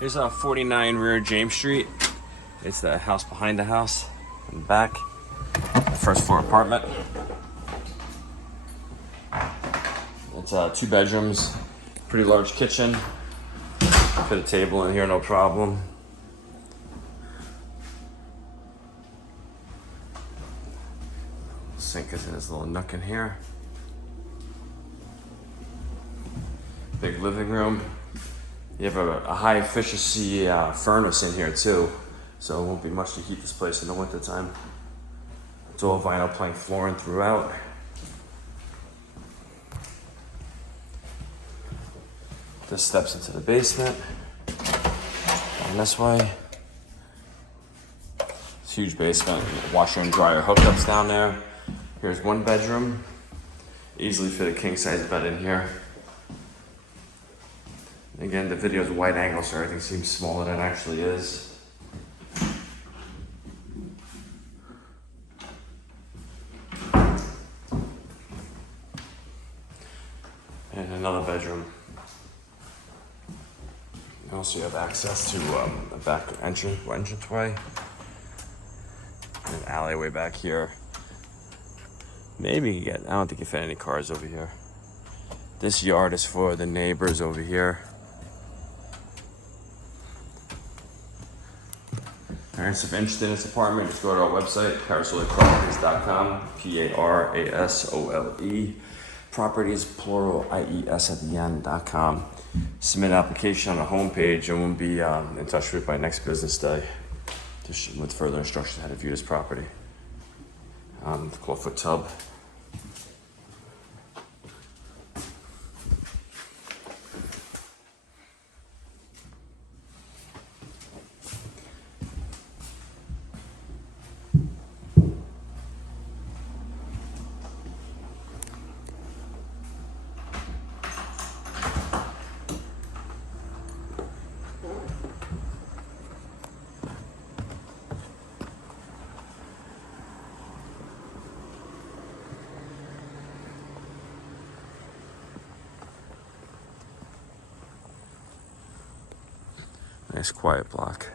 Here's 49 Rear James Street. It's the house behind the house in the back. First floor apartment. It's 2 bedrooms, pretty large kitchen. Put a table in here, no problem. Sink is in this little nook in here. Big living room. You have a high efficiency furnace in here too, so it won't be much to heat this place in the winter time. It's all vinyl plank flooring throughout. This steps into the basement. And this way. It's a huge basement. Washer and dryer hookups down there. Here's 1 bedroom. Easily fit a king size bed in here. Again, the video is wide angle, so everything seems smaller than it actually is. And another bedroom. Also, you have access to a back entranceway. And an alleyway back here. Maybe you get, I don't think you fit any cars over here. This yard is for the neighbors over here. Alright, so if you're interested in this apartment, just go to our website, parasoleproperties.com, P-A-R-A-S-O-L-E. Properties, plural, I-E-S at the end.com. Submit an application on the homepage and we'll be in touch with you by next business day with further instructions on how to view this property. The clawfoot tub. Nice quiet block.